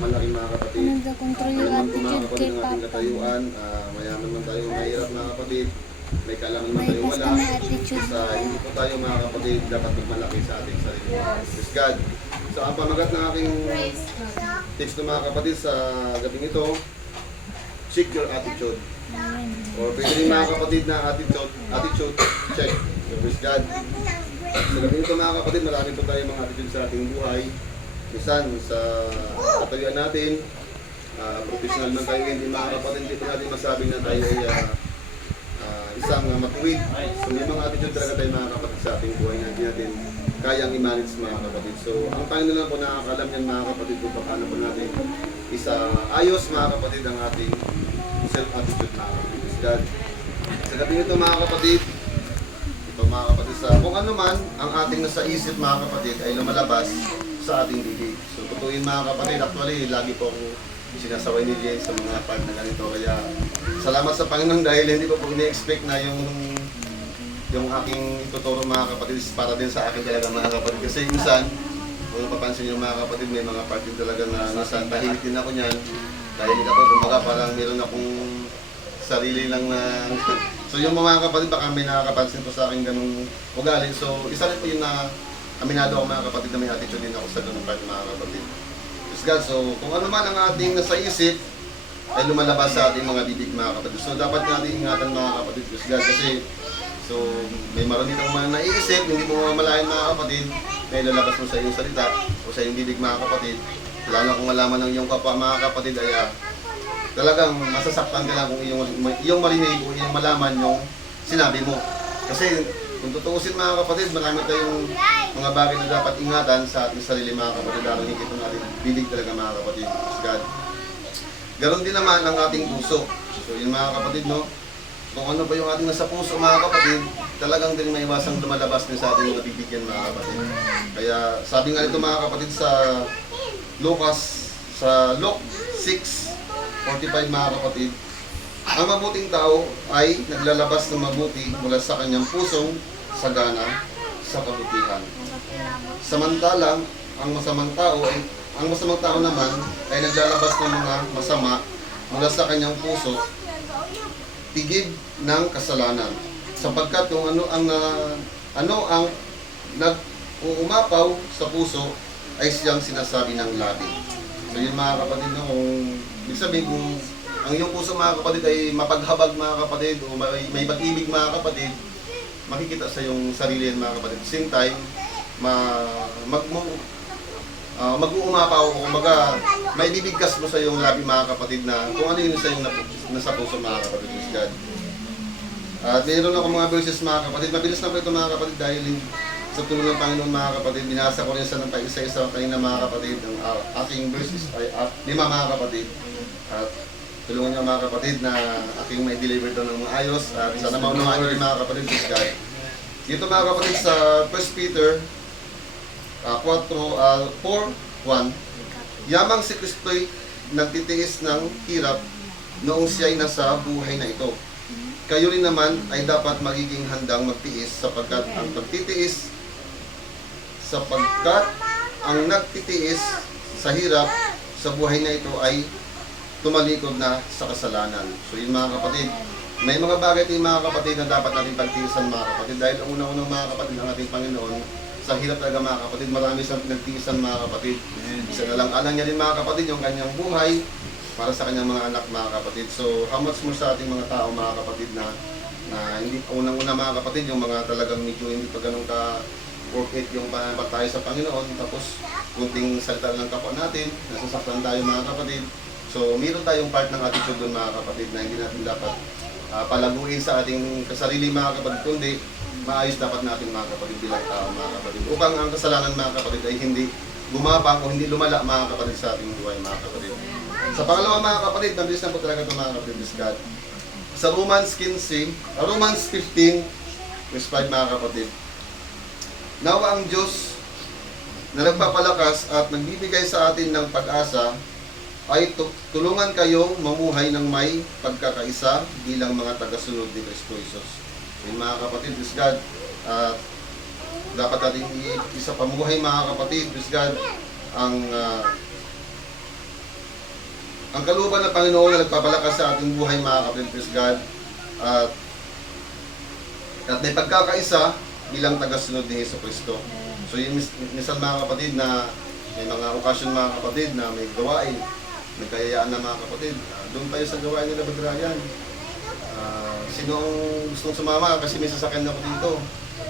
malaki mga kapatid. Nagkakontrol yung Alam mo mga attitude kapatid kay ng ating Papa. katayuan, mayaman man tayo, mahirap mga kapatid. May kailangan man May tayo basta wala. may attitude Sa hindi po tayo mga kapatid dapat magmalaki sa ating sarili. Praise God. So ang pamagat ng aking tips ng mga kapatid sa gabing ito, check your attitude. Or pwede rin mga kapatid na attitude, check. So praise God. Sa gabing ito mga kapatid, marami po tayo mga attitude sa ating buhay. Minsan sa katayuan natin, professional man tayo, hindi mga kapatid, hindi po natin masabi na tayo ay isang matuwid. So may mga attitude talaga tayo mga kapatid sa ating buhay na hindi natin kayang i-manage mga kapatid. So ang Panginoon lang po nakakalam yan mga kapatid kung paano po natin ayos mga kapatid ang ating self-attitude mga kapatid. God. Sa gabi nito mga kapatid, ito mga kapatid, kung ano man ang ating nasa isip mga kapatid ay lumalabas sa ating bibig. So tutuin mga kapatid, actually lagi po akong sinasaway ni Jen sa mga part na ganito. Kaya salamat sa Panginoon dahil hindi ko po ini-expect na yung aking ituturo mga kapatid is para din sa akin talaga mga kapatid. Kasi minsan, kung papansin nyo mga kapatid, may mga part din talaga na minsan tahimik din ako niyan. Dahil ako, kumbaga parang meron akong sarili lang na so yung mga kapatid, baka may nakakapansin po sa akin ganung ugali. So isa rin po yun na aminado ako mga kapatid na may attitude din ako sa ganung part mga kapatid. God. So, kung ano man ang ating nasa isip, ay lumalabas sa ating mga bibig mga kapatid. So, dapat natin ingatan mga kapatid, God. Kasi, so, may marami kang mga naiisip, hindi mo mamalayan mga kapatid, na ilalabas mo sa iyong salita o sa iyong bibig mga kapatid. Lalo kung malaman ng iyong kapwa mga kapatid, ay talagang masasaktan ka lang kung iyong marinig o iyong malaman yung sinabi mo. Kasi, kung tutuusin mga kapatid, marami tayong mga bagay na dapat ingatan sa ating sarili mga kapatid. Lalo higit ng ating bibig talaga mga kapatid. God. Ganon din naman ang ating puso. So yun mga kapatid, no? Kung ano pa yung ating nasa puso mga kapatid, talagang din may iwasang lumalabas din sa ating mga bibigyan mga kapatid. Kaya sabi nga nito mga kapatid sa Luke 6:45 mga kapatid, ang mabuting tao ay naglalabas ng mabuti mula sa kanyang pusong sagana sa kabutihan. Samantalang ang masamang tao naman ay naglalabas ng mga masama mula sa kanyang puso, tigib ng kasalanan. Sapagkat kung ano ang nag-uumapaw sa puso ay siyang sinasabi ng labi. So yun mga kapatid, no, kung ibig sabihin kung ang iyong puso mga kapatid ay mapaghabag mga kapatid o may pag-ibig mga kapatid, makikita sa iyong sarili yan mga kapatid. Same time, mag-uumapaw o may bibigkas mo sa iyong labi mga kapatid na kung ano yun sa iyong nasa puso mga kapatid. God. At mayroon ako mga verses mga kapatid. Mabilis na po ito mga kapatid dahil sa tulong ng Panginoon mga kapatid, binasa ko rin sa ng isa-isa kanina mga kapatid. Ang aking verses ay 5 mga kapatid. At tulungan niyo mga kapatid na aking may deliver ito ng maayos at sana maunawaan niyo mga kapatid, please God. Dito mga kapatid sa 1 Peter 4:1, yamang si Kristo'y nagtitiis ng hirap noong siya'y nasa buhay na ito. Kayo rin naman ay dapat magiging handang magtiis sapagkat ang nagtitiis sa hirap sa buhay na ito ay tumalikod na sa kasalanan. So yun mga kapatid, may mga bagay tayong mga kapatid na dapat natin pagtiisan mga kapatid. Dahil ang unang-unang mga kapatid ng ating Panginoon, sa hirap talaga mga kapatid, marami siyang pinagtiisan mga kapatid. Isa na lang alang niya rin mga kapatid yung kanyang buhay para sa kanyang mga anak mga kapatid. So how much more sa ating mga tao mga kapatid na hindi unang-una mga kapatid, yung mga talagang medyo hindi pa ganun ka work it yung tayo sa Panginoon, tapos kunting salita ng kapwa natin, nasasaktan tayo mga kapatid. So, meron tayong part ng attitude doon mga kapatid na hindi natin dapat palaguin sa ating kasarili mga kapatid, kundi maayos dapat natin mga kapatid bilang tao mga kapatid. Upang ang kasalanan mga kapatid ay hindi gumapang o hindi lumala mga kapatid sa ating buhay mga kapatid. Sa pangalawa mga kapatid, nabilis na po talaga ito mga kapatid, God. Sa Romans 15, verse 5 mga kapatid. Nawa ang Diyos na nagpapalakas at nagbibigay sa atin ng pag-asa ay tulungan kayong mamuhay ng may pagkakaisa bilang mga tagasunod ni Kristo Jesus. Yung mga kapatid, praise God, dapat natin isa pamuhay mga kapatid, praise God, ang ang kalooban ng Panginoon na nagpapalakas sa ating buhay mga kapatid, praise God. At may pagkakaisa bilang tagasunod ni Hesus Kristo. So yung minsan mga kapatid na may mga okasyon mga kapatid na may gawain, may kayayaan na mga kapatid, doon tayo sa gawain nila Brother Ryan. Sino ang gustong sumama kasi may sasakyan ako dito.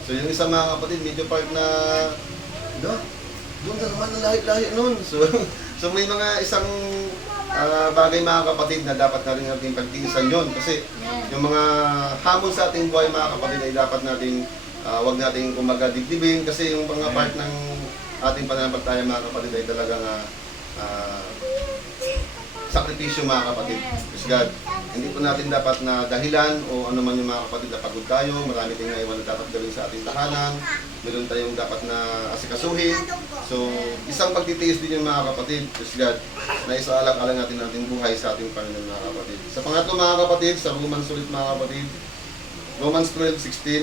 So yung isa mga kapatid, medyo part na doon na naman ang lahi-lahi nun. So may mga isang bagay mga kapatid na dapat na rin natin pagtinisan yun. Kasi yung mga hamon sa ating buhay mga kapatid ay dapat nating wag nating kumaga dibdibin. Kasi yung mga part ng ating pananampalataya mga kapatid ay talagang sakripisyo mga kapatid. Praise God. Hindi po natin dapat na dahilan o ano man yung mga kapatid na pagod tayo. Marami tayong naiwan na dapat gawin sa ating tahanan. Meron tayong dapat na asikasuhin. So, isang pagtitiis din yung mga kapatid. Praise God. Na isaalang-alang natin ating buhay sa ating Panginoon mga kapatid. Sa pangatlo mga kapatid, sa Romans ulit mga kapatid. Romans 12:16.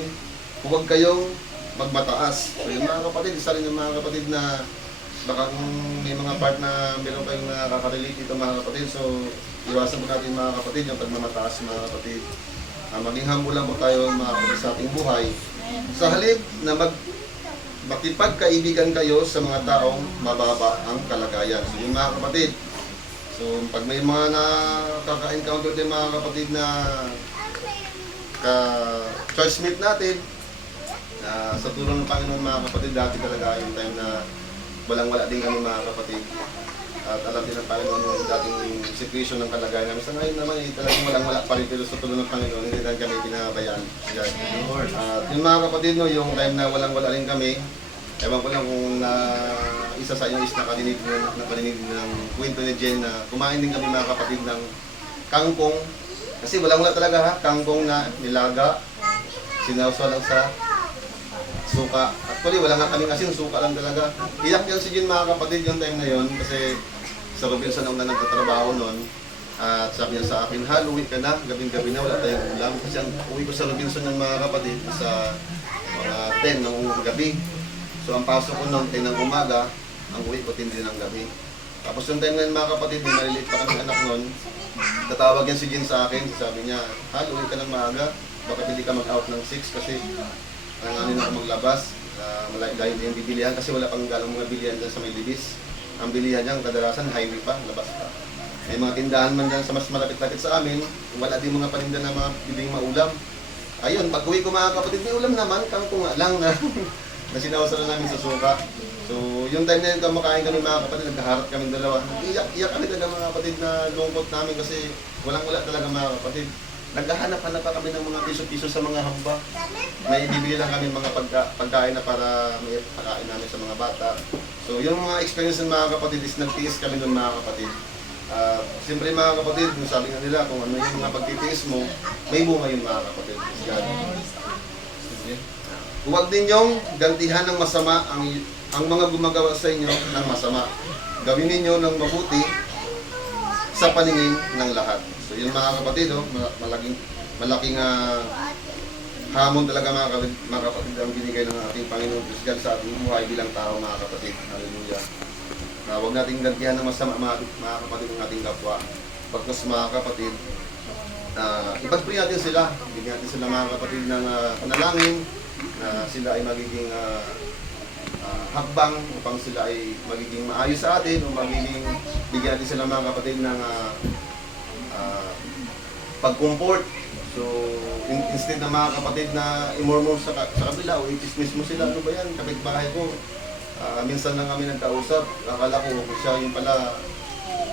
Huwag kayong magmataas. So, yung mga kapatid, isa rin yung mga kapatid na baka kung may mga part na meron kayong nakaka-relate dito mga kapatid, so iwasan po natin mga kapatid yung pagmamataas mga kapatid. Maging humble lang po tayo mga kapatid sa ating buhay. Sa halip na makipagkaibigan kayo sa mga taong mababa ang kalagayan. So yung mga kapatid, so pag may mga nakaka-encounter din mga kapatid na ka-churchmate natin, sa tulong ng Panginoon mga kapatid, dati talaga yung time na walang-wala din kami mga kapatid. At alam din ng Panginoon yung dating situation ng kalagayan namin. Sa ngayon naman, talagang walang-wala pa rin. Pero sa tulong ng Panginoon, hindi lang kami pinabayaan. At yung mga kapatid, no, yung time na walang-wala rin kami, ewan ko lang kung isa sa inyo is nakarinig ng kwento ni Jen na kumain din kami mga kapatid ng kangkong. Kasi walang-wala talaga ha, kangkong na nilaga, sinawsaw lang sa suka. Actually, wala nga kaming asin, suka lang talaga. Iyak yan si Jin mga kapatid yung time na yon kasi sa Robinson ako na nagtatrabaho noon. At sabi niya sa akin, uwi ka na, gabing-gabi na, wala tayong ulam. Kasi ang uwi ko sa Robinson ng mga kapatid sa mga 10 ng gabi. So ang pasok ko noon 10 ng umaga, ang uwi ko 10 din ng gabi. Tapos yung time na yun mga kapatid, may maliliit pa kami anak noon. Tatawag yan si Jin sa akin, sabi niya, uwi ka ng maaga, bakit hindi ka mag-out ng 6 kasi nanganin ako maglabas, dahil yung bibilihan kasi wala pang galang mga bilihan dyan sa may Libis. Ang bilihan dyan kadalasan highway pa, labas pa. May mga tindahan man dyan sa mas malapit-lapit sa amin, wala din mga paninda na mga bibing maulam. Ayun, pag uwi ko mga kapatid, may ulam naman, kangkong nga lang na sinawsalan namin sa suka. So yung time na yun kumakain kami mga kapatid, nagkaharap kami dalawa. Iyak kami talaga mga kapatid na lungkot namin kasi walang-wala talaga mga kapatid. Naghahanap-hanap pa kami ng mga piso-piso sa mga hamba. May bibili lang kami mga pagkain na para may pagkain namin sa mga bata. So yung mga experience ng mga kapatid is nagtiis kami ng mga kapatid. Siyempre mga kapatid, kung sabi nga nila kung ano yung mga pagtitiis mo, may bunga yung mga kapatid. Huwag ninyong gantihan ng masama ang mga gumagawa sa inyo ng masama. Gawin ninyo ng mabuti sa paningin ng lahat. So yun mga kapatid, malaking hamon talaga mga kapatid ang binigay ng ating Panginoon Diyos sa ating buhay bilang tao mga kapatid. Hallelujah. Huwag nating gantihan ng masama mga kapatid ng ating kapwa. Pagkas mga kapatid, ipag-pray natin sila. Bigyan natin sila mga kapatid ng panalangin na sila ay magiging hakbang upang sila ay magiging maayos sa atin o magiging bigyan natin sila mga kapatid ng pag-comfort. So, instead na mga kapatid na imormor sa kabila o i-dismiss mo sila, ano ba yan? Kapitbahay ko, minsan lang kami nagkausap, akala ko siya yung pala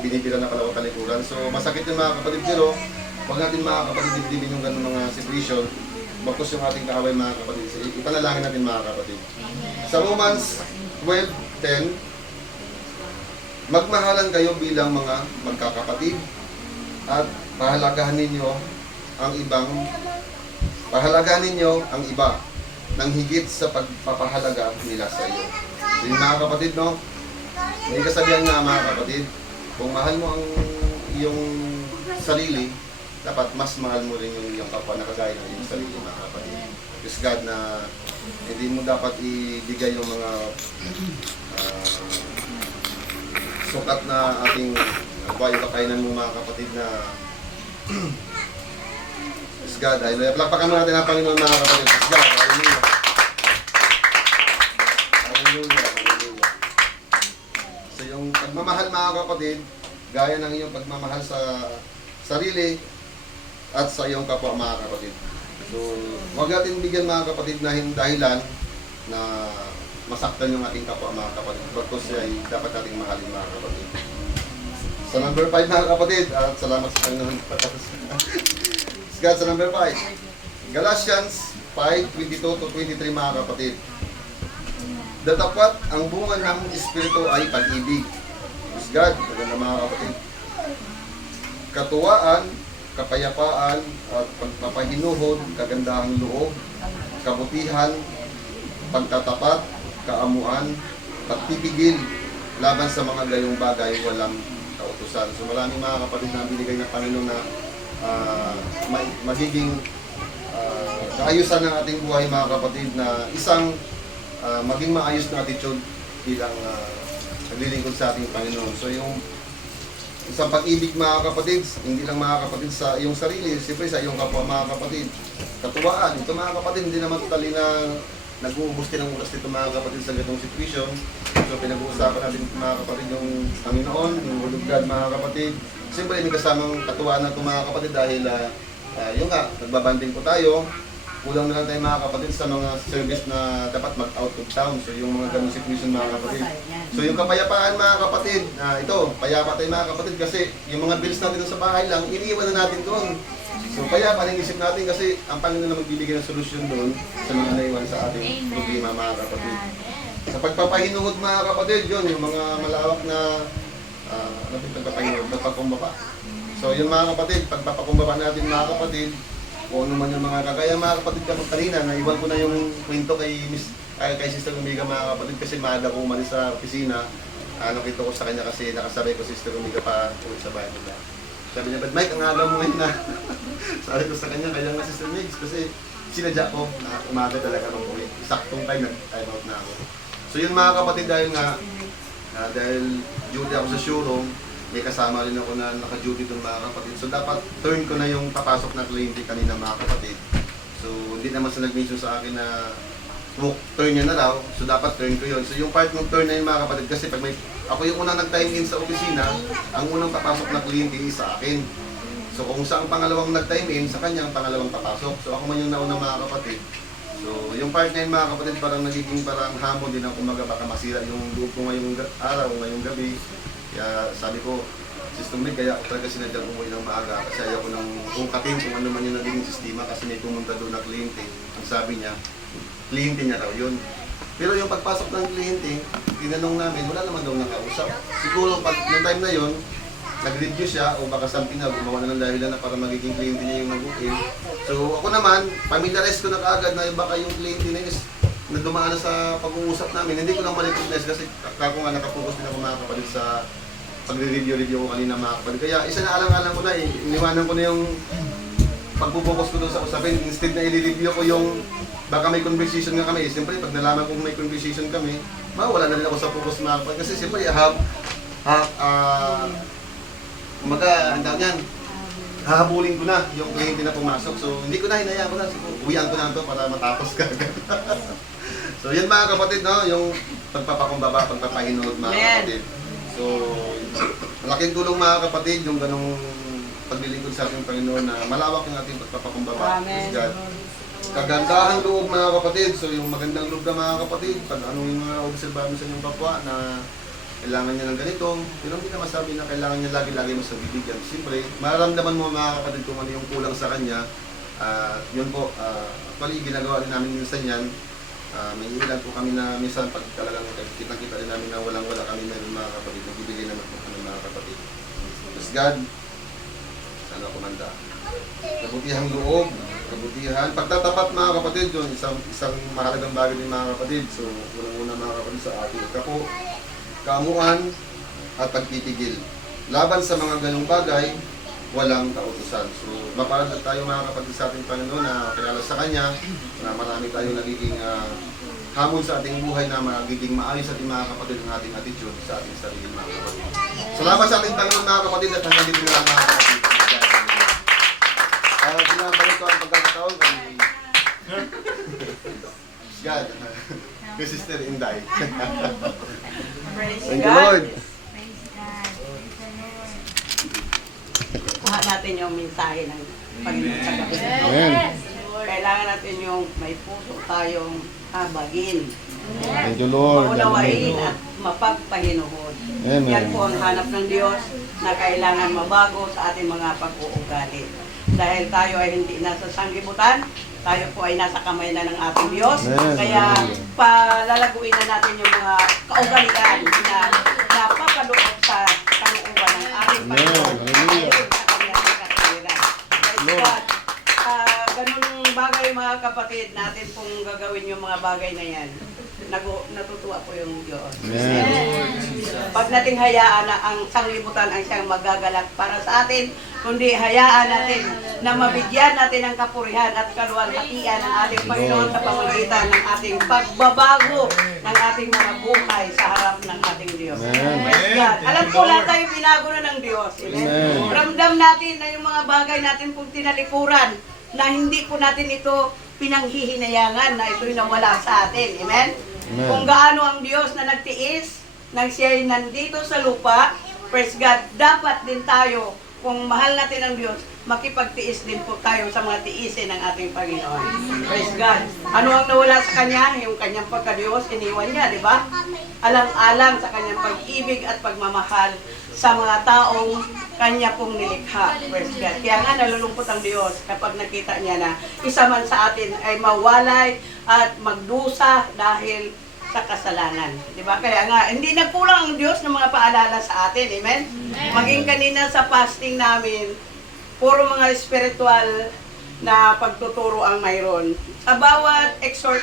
binibira na pala ko talikuran. So, masakit yung mga kapatid, pero huwag natin mga kapatid dibdibin yung ganun mga situation. Bakos yung ating kaaway mga kapatid. Ipanalangin natin mga kapatid. Sa Romans 12:10, magmahalan kayo bilang mga magkakapatid at pahalagahan ninyo ang iba ng higit sa pagpapahalaga nila sa iyo. So yung mga kapatid, no? May kasabihan nga mga kapatid, kung mahal mo ang iyong sarili, dapat mas mahal mo rin yung iyong kapwa na kagaya ng iyong sarili mga kapatid. Because God na hindi mo dapat ibigay yung mga sukat na ating Ano ba yung kakainan mo mga kapatid na Praise God. Palakpakan mo natin ang Panginoon mga kapatid. Praise God. Hallelujah. Hallelujah. Hallelujah. So yung pagmamahal mga kapatid, gaya ng iyong pagmamahal sa sarili at sa iyong kapwa mga kapatid. So huwag natin bigyan mga kapatid na dahilan na masaktan yung ating kapwa mga kapatid. Bakit siya ay dapat nating mahalin mga kapatid. Sa number 5 mga kapatid, at salamat sa Panginoon. God, sa number 5. Galatians 5:22-23 mga kapatid. Datapat ang bunga ng Espiritu ay pag-ibig. Praise God, maganda mga kapatid. Katuwaan, kapayapaan, at pagpapahinuhod, kagandahang loob, kabutihan, pagtatapat, kaamuan, pagpipigil, laban sa mga gayong bagay, walang kautusan. So maraming mga kapatid na binigay ng Panginoon na magiging kaayusan ng ating buhay mga kapatid na isang maging maayos na attitude bilang naglilingkod sa ating Panginoon. So yung isang pag-ibig mga kapatid, hindi lang mga kapatid sa iyong sarili, siyempre sa iyong kapwa mga kapatid. Katuwaan, ito mga kapatid, hindi naman totally na nag-uubos din ang oras dito mga kapatid sa ganitong situation. So pinag-uusapan natin mga kapatid yung Panginoon, yung Word of God mga kapatid. Siyempre may kasamang katuwaan na ito mga kapatid dahil yung nga, nagbabanding po tayo. Kulang na lang tayo mga kapatid sa mga service na dapat mag-out of town. So yung mga ganong situation mga kapatid. So yung kapayapaan mga kapatid, ito, payapa tayo mga kapatid kasi yung mga bills natin sa bahay lang, iniiwan na natin doon. So kaya paningisip natin kasi ang Panginoon na magbibigay ng solusyon doon sa mga naiwan sa ating problema mga kapatid. Sa pagpapahinuhod mga kapatid, yun, yung mga malawak na pagpapahinuhod, pagpapakumbaba. So yung mga kapatid, pagpapakumbaba natin mga kapatid, kung ano man yung mga kagaya mga kapatid kapag kanina, naiwan ko na yung kwento kay Sister Umiga mga kapatid kasi maaga ko umalis sa opisina. Nakita ko sa kanya kasi nakasabay ko Sister Umiga pa ulit sa bahay nila. Sabi niya, "But Mike, ang aga mo ngayon na." Sabi ko sa kanya, kaya nga Sister Migs, kasi sinadya ko na umaga talaga ng uwi. Saktong time, nag-time out na ako. So yun mga kapatid, dahil duty ako sa showroom, may kasama rin ako na naka-duty doon mga kapatid. So dapat turn ko na yung papasok na kliyente kanina mga kapatid. So hindi naman sa nag-mention sa akin na turn niya na raw, so dapat turn ko yun. So yung part ng turn na yun mga kapatid, kasi pag ako yung unang nag-time in sa opisina, ang unang papasok na kliyente is sa akin. So kung saan pangalawang nag-time in, sa kanya ang pangalawang papasok. So ako man yung nauna mga kapatid. So yung part na yun mga kapatid, parang nagiging parang hamon din ang kumaga, baka masira yung loob ko ngayong araw, ngayong gabi. Kaya sabi ko, Sister Meg, kaya ako talaga sinadyang umuwi ng maaga kasi ayaw ko nang ungkatin kung ano man yung naging sistema kasi may pumunta doon na kliyente. Ang sabi niya, kliyente niya raw yun. Pero yung pagpasok ng kliyente, tinanong namin, wala naman daw nakausap. Siguro pag yung time na yun, nag-review siya o baka something na gumawa na ng dahilan na para magiging kliyente niya yung nag-book-in. So ako naman, familiarize ko na kaagad na baka yung kliyente na yun na dumaan na sa pag-uusap namin. Hindi ko lang ma-recognize kasi kako nga nakapokus din ako mga kapatid sa pagre-review ko kanina mga kapatid. Kaya isa na alang-alang ko na iniwanan ko na yung pagpupokus ko doon sa usapin. Instead na i-review ko yung baka may conversation nga kami. Siyempre pag nalaman kong may conversation kami, mawala na rin ako sa focus mga kapatid. Kasi siyempre ang dami yan. Hahabulin ko na yung kliyente na pumasok. So hindi ko na, hinayaan ko na. Uwian ko na ito para matapos ka agad. So yun mga kapatid, no? Yung pagpapakumbaba, pagpapahinod mga kapatid. So malaking tulong mga kapatid yung ganong paglilingkod sa ating Panginoon na malawak yung ating pagpapakumbaba. Praise God. Kagandahan loob mga kapatid. So yung magandang loob na mga kapatid, pag ano yung mga observation sa inyong kapwa na kailangan niya ng ganito, pero hindi na masabi na kailangan niya lagi-lagi mo sa bibigyan. Siyempre, mararamdaman mo mga kapatid kung ano yung kulang sa kanya. Yun po, actually ginagawa rin namin minsan yan. May ilan po kami na minsan pag talagang kitang-kita rin namin na walang-wala kami meron mga kapatid. Nagbibigay naman po kami mga kapatid. Praise God. Sana kumanda. Kabutihang loob, kabutihan. Pagtatapat mga kapatid, yun, isang mahalagang bagay din mga kapatid. So, unang-una mga kapatid sa ating kapo. Kaamuan at pagpipigil. Laban sa mga ganong bagay, walang kautusan. So, maparad tayo mga kapatid sa ating Panginoon na kilala sa Kanya, na marami tayong nagiging hamon sa ating buhay na magiging maayos at mga kapatid ang ating attitude sa ating sarili mga kapatid. Salamat sa ating Panginoon mga kapatid at hanggang dito na lang mga kapatid. Pinabalik ko ang pagkakataon kay God, kay Sister Inday. Praise Thank you, God. Lord. Kuha natin yung mensahe ng Panginoon sa gabi. Amen. Kailangan natin yung may puso tayong habagin. Thank you, Lord. Maunawain at mapagpahinuhod. Amen. Yan po ang hanap ng Diyos na kailangan mabago sa ating mga pag-uugali. Dahil tayo ay hindi nasa sanggibutan, tayo po ay nasa kamay na ng ating Diyos. Amen. Kaya palalaguin na natin yung mga kaugalian na napakaloob sa kanuuban ng ating Panginoon. Hallelujah. Ayon sa kanyang katwiran. Praise God. Ganun bagay mga kapatid, natin pong gagawin yung mga bagay na yan. Natutuwa po yung Diyos. Amen. Pag nating hayaan na ang sanglibutan ang siyang magagalak para sa atin, kundi hayaan natin na mabigyan natin ng kapurihan at kaluwalhatian ng ating Panginoon sa pamamagitan ng ating pagbabago ng ating mga buhay sa harap ng ating Diyos. Praise God. Alam po lahat tayo binago na ng Diyos. Amen. Ramdam natin na yung mga bagay natin pong tinalikuran na hindi po natin ito pinanghihinayangan na ito'y nawala sa atin. Amen? Amen. Kung gaano ang Diyos na nagtiis, nang siya'y nandito sa lupa, praise God, dapat din tayo, kung mahal natin ang Diyos, makipagtiis din po tayo sa mga tiisin ng ating Panginoon. Praise God. Ano ang nawala sa Kanya? Yung Kanyang pagka-Diyos, iniwan niya, di ba? Alang-alang sa Kanyang pag-ibig at pagmamahal sa mga taong Kanya pong nilikha. Praise God. Kaya nga nalulungkot ang Diyos kapag nakita niya na isa man sa atin ay mawalay at magdusa dahil sa kasalanan. Di ba? Kaya nga, hindi nagkulang ang Diyos ng mga paalala sa atin. Amen? Maging kanina sa fasting namin, puro mga spiritual na pagtuturo ang mayroon. Sa bawat exhort,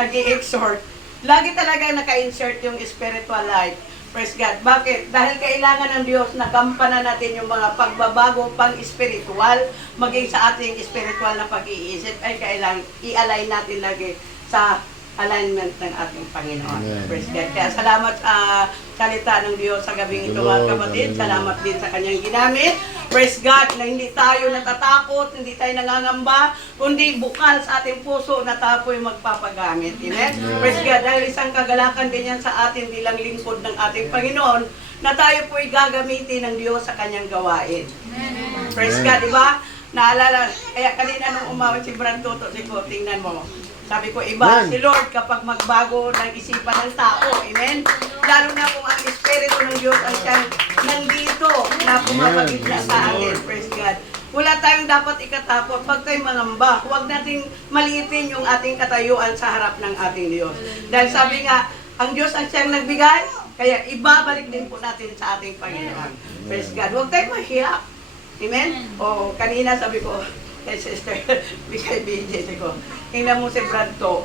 nag-i-exhort, lagi talaga naka-insert yung spiritual life. Praise God. Bakit? Dahil kailangan ng Diyos na gampanan natin yung mga pagbabago pang-spiritual, maging sa ating spiritual na pag-iisip, ay kailangan i-align natin lagi sa alignment ng ating Panginoon. Amen. Praise God. Kaya salamat sa salita ng Diyos sa gabing ito mga kapatid. Salamat din sa kanyang ginamit. Praise God na hindi tayo natatakot, hindi tayo nangangamba, kundi bukal sa ating puso na tapo'y magpapagamit. Amen? Praise God. Dahil isang kagalakan din yan sa atin bilang lingkod ng ating Panginoon na tayo po'y gagamitin ng Diyos sa kanyang gawain. Praise God, di ba? Naalala, kaya kanina nung umawit si Brad Toto, tingnan mo. Sabi ko, iba si Lord kapag magbago ng isipan ng tao. Amen? Lalo na kung ang Espiritu ng Diyos ang siyang nandito na pumapagitna sa atin. Praise God. Wala tayong dapat ikatakot. Pag tayo mangamba, huwag nating maliitin yung ating katayuan sa harap ng ating Diyos. Dahil sabi nga, ang Diyos ang siyang nagbigay, kaya ibabalik din po natin sa ating Panginoon. Praise God. Huwag tayong mahiya. Amen? O, kanina sabi ko, kay Sister, kay BJ, ko, tingnan mo si Brad to,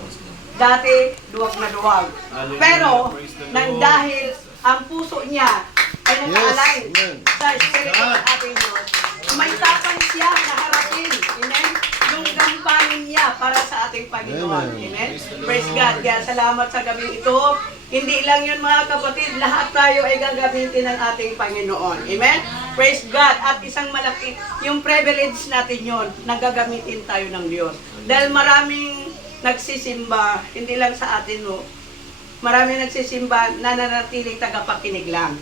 dati duwag na duwag. Pero, nang dahil ang puso niya ay naka-align sa Espiritu ng ating Diyos, may tapang siya na harapin. Amen? Yung gampanin niya para sa ating Panginoon. Amen? Praise God. Kaya salamat sa gabi ito. Hindi lang yun mga kapatid, lahat tayo ay gagamitin ng ating Panginoon. Amen? Praise God. At isang malaki, yung privilege natin yun, nagagamitin tayo ng Diyos. Dahil maraming nagsisimba, hindi lang sa atin, no? Maraming nagsisimba na nanatiling tagapakinig lang.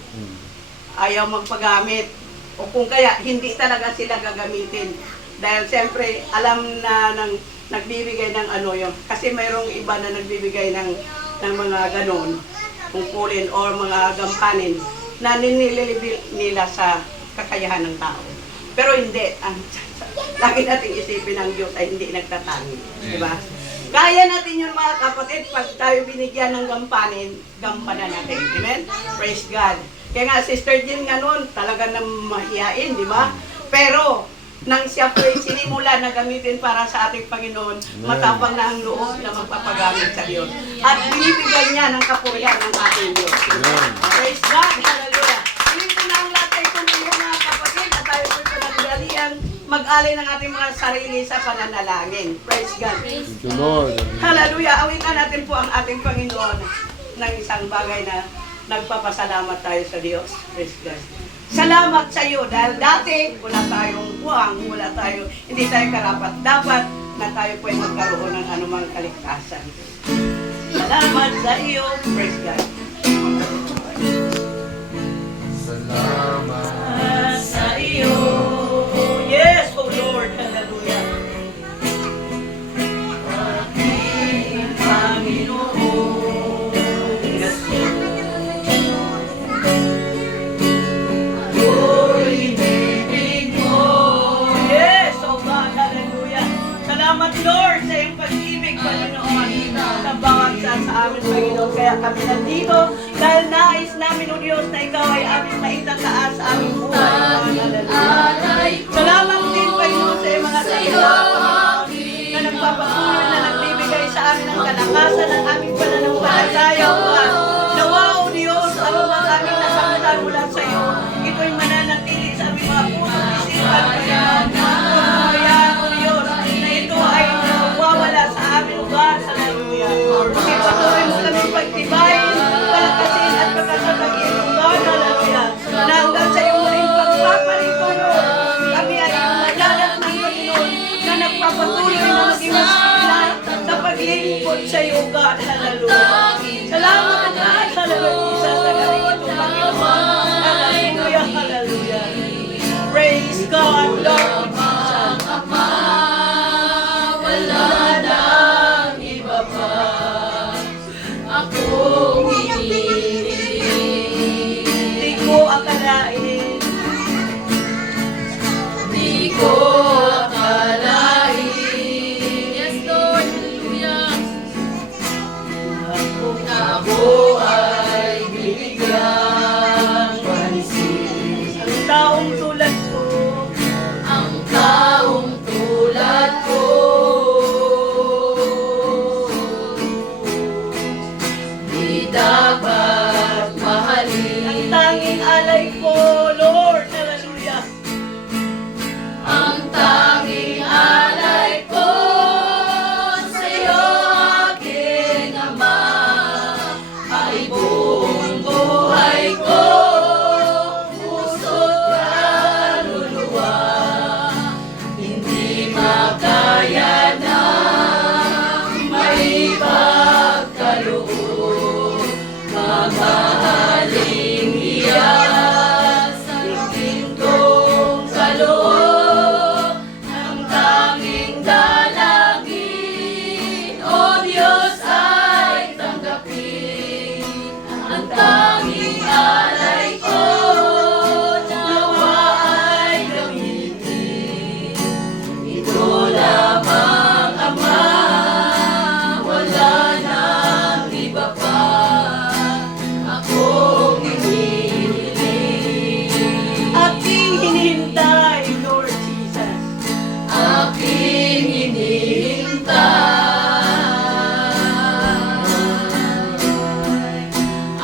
Ayaw magpagamit. O kung kaya, hindi talaga sila gagamitin. Dahil siyempre, alam na ng nagbibigay ng ano yun. Kasi mayroong iba na nagbibigay ng mga ganon, tungkulin o mga gampanin na ninililibil nila sa kakayahan ng tao. Pero hindi. Lagi nating isipin ng Diyos ay hindi nagtatangi. Diba? Kaya natin yun mga kapatid, pag tayo binigyan ng gampanin, gampanan natin. Amen? Praise God. Kaya nga, Sister Jean nga noon, talaga na mahihain, di ba? Pero, nang siya po'y sinimula na gamitin para sa ating Panginoon, matapang na ang loob na magpapagamit sa Diyos. At binibigyan niya ng kapurihan ng ating Diyos. Praise God! Hallelujah! Hindi po na ang lahat ay tumulong mga kapatid at tayo po'y panagdaliang mag alay ng ating mga sarili sa pananalangin. Praise God. Thank you, Lord. Hallelujah. Awitan natin po ang ating Panginoon ng isang bagay na nagpapasalamat tayo sa Diyos. Praise God. Salamat sa iyo dahil dati wala tayong puwang, hindi tayo karapat-dapat na tayo po ay magkaroon ng anumang kaligtasan. Salamat sa iyo. Praise God. Salamat Sa iyo. Yes, oh Lord. Hallelujah. Aking Panginoon. Yes, Lord. Ibibig mo. Yes, oh God. Hallelujah. Salamat Lord sa iyong pag-ibig, Panginoon. Sa bawat sa amin, Panginoon. Kaya kami nandito dahil nais namin, O Diyos, na Ikaw ay aming maitataas sa aming buhay. Hallelujah. Salamat din, Panginoon, sa iyong mga salita, Panginoon, na nagpapatuloy na nagbibigay sa amin ng kalakasan ng aming pananampalataya, O God. Nawa, O Diyos, ang mga aming nasakitan mula sa iyo, ito'y mananatili sa aming mga puso, isipan, Panginoon. Kaya, O Diyos, na ito ay nawawala sa amin, O God. Hallelujah. Kasi patuloy mo kami pagtibayin, palakasin at pagkakatagin, O God. Hallelujah. Na hanggang sa iyong muling pagpapalitulo, kami ay madalat ng Panginoon na nagpapatuloy na maging masigla sa paglingkod sa iyo, God. Hallelujah. Salamat, O God. Hallelujah. Sa galing ito, Panginoon. Hallelujah. Hallelujah. Praise God, Lord Jesus. Wala nang iba pa akong hinihiling. Di ko akalain. Di ko akalain. Yes, Lord. Hallelujah. Na ako ay binigyang pansin. Ang taong tulad ko. Ang taong tulad ko di dapat mahalin. Ang tanging alay ko, Lord. Hallelujah. Ang tanging alay ko sa'yo, aking Ama, ay buong buhay ko, puso't kaluluwa. Hindi makaya na maipagkaloob, mamahaling hiyas ang gintong kaloob. Ang tanging dalangin, O Diyos, ay tanggapin. Ang tanging alay ko, nawa ay gamitin. Ito lamang, Ama, wala nang iba pa akong hinihiling. Aking hinihintay, Lord Jesus. Aking hinihintay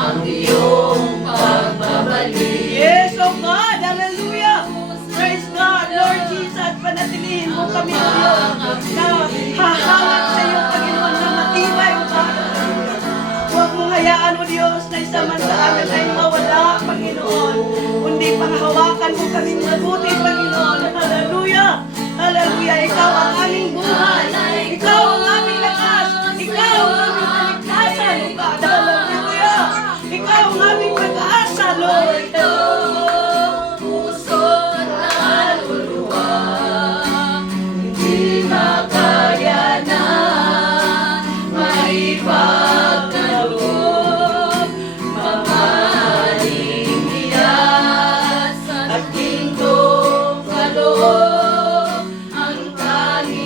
ang iyong pagbabalik. Yes, oh God. Hallelujah. Praise God, Lord Jesus. Panatilihin mo kami, O Diyos, na hahawak sa iyo, Panginoon, na matibay, O God. Huwag mong hayaan, O Diyos, na isa man sa amin ay mawala, Panginoon. Kundi panghawakan mo kami mabuti, Panginoon. Hallelujah. Hallelujah. Ikaw ang aming buhay. Ikaw ang aming lakas. Ikaw ang aming kaligtasan, O God. Hallelujah. Ikaw ang aming pag-asa, Lord. Puso't kaluluwa, hindi makaya na maipagkaloob, mamahaling hiyas at gintong kaloob. Ang tanging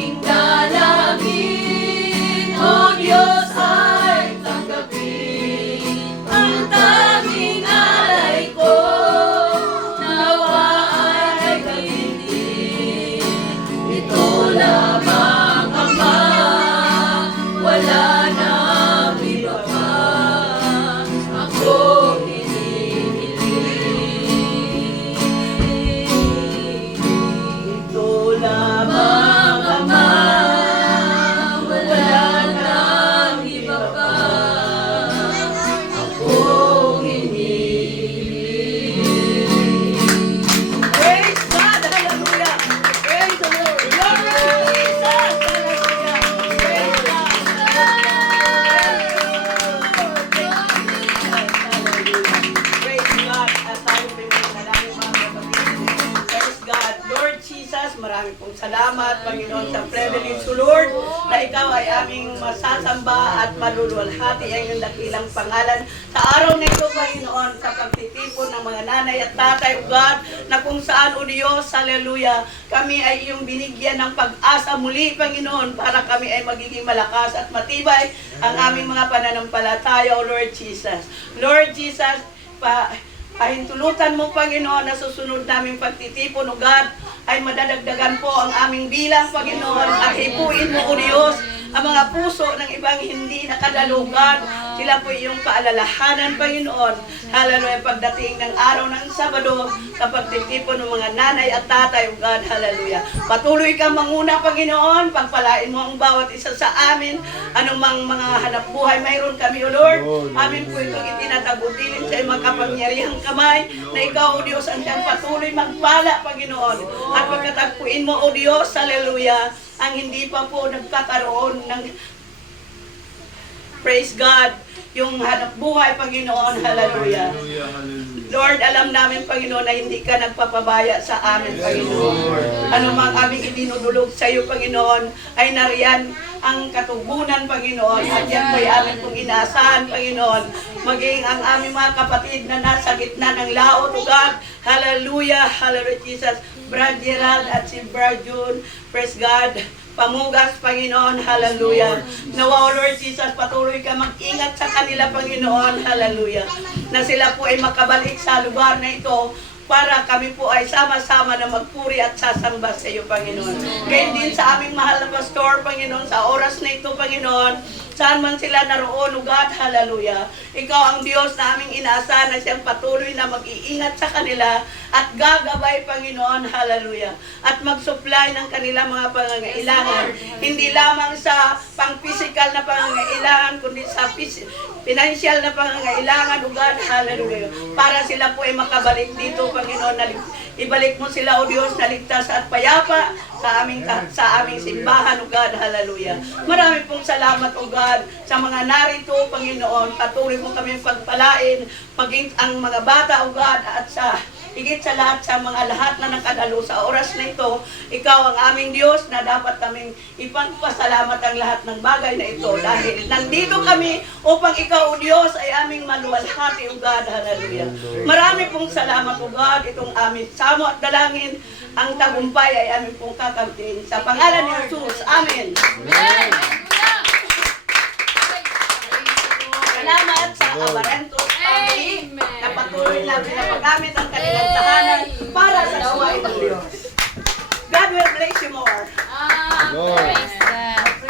salamat, Panginoon, sa privilege, O Lord, na ikaw ay aming masasamba at maluluwalhati ang iyong dakilang pangalan. Sa araw na ito, Panginoon, sa pagtitipon ng mga nanay at tatay, O God, na kung saan, O Diyos, hallelujah, kami ay iyong binigyan ng pag-asa muli, Panginoon, para kami ay magiging malakas at matibay ang aming mga pananampalataya, O Lord Jesus. Lord Jesus, pahintulutan mo, Panginoon, na susunod naming pagtitipon, O God, ay madadagdagan po ang aming bilang, Panginoon, at hipuin mo, O Diyos, ang mga puso ng ibang hindi nakadalugan. Sila po iyong paalalahanan, Panginoon. Hallelujah, pagdating ng araw ng Sabado, sa pagtitipon ng mga nanay at tatay, O God, hallelujah. Patuloy kang manguna, Panginoon, pagpalain mo ang bawat isa sa amin, anumang mga hanap buhay mayroon kami, O Lord. Amin po itong itinatabutilin sa iyong makapangyarihang kamay, na ikaw, O Diyos, ang siyang patuloy magpala, Panginoon. At pagkatagpuin mo, O Diyos, hallelujah, ang hindi pa po nagkakaroon ng praise God, yung hanap buhay, Panginoon, hallelujah. Lord, alam namin, Panginoon, na hindi ka nagpapabaya sa amin, Panginoon. Ano mang aming idinudulog sa iyo, Panginoon, ay nariyan ang katugunan, Panginoon. At yan po'y amin pong inaasahan, Panginoon. Maging ang aming mga kapatid na nasa gitna ng laot, O God. Hallelujah, hallelujah, Jesus. Brad Gerald at si Brad June, praise God. Pamugas, Panginoon, hallelujah. Nawa, Lord Jesus, patuloy ka mag-ingat sa kanila, Panginoon, hallelujah. Na sila po ay makabalik sa lugar na ito para kami po ay sama-sama na magpuri at sasamba sa iyo, Panginoon. Gayon din sa aming mahal na pastor, Panginoon, sa oras na ito, Panginoon, saan man sila naroon, O God, hallelujah. Ikaw ang Diyos na aming inaasahan na siyang patuloy na mag-iingat sa kanila at gagabay, Panginoon, hallelujah. At mag-supply ng kanilang mga pangangailangan. Hindi lamang sa pang-physical na pangangailangan, kundi sa financial na pangangailangan, O God, hallelujah. Para sila po ay makabalik dito, Panginoon, na ibalik mo sila, O Diyos, na ligtas at payapa sa aming simbahan, O God, hallelujah. Marami pong salamat, O God, sa mga narito, Panginoon. Patuloy mo kami pagpalain, maging ang mga bata, O God, at sa higit sa lahat, sa mga lahat na nakadalo sa oras na ito, ikaw ang aming Diyos na dapat kaming ipagpasalamat ang lahat ng bagay na ito dahil nandito kami upang ikaw, O Diyos, ay aming maluwalhati, O God, hallelujah. Marami pong salamat, O God, itong aming samo at dalangin, ang tagumpay ay aming pong kakamtin. Sa pangalan ni Jesus, Amen. Amen. Salamat sa Amarantos family na patuloy namin na paggamit ang kanilang tahanan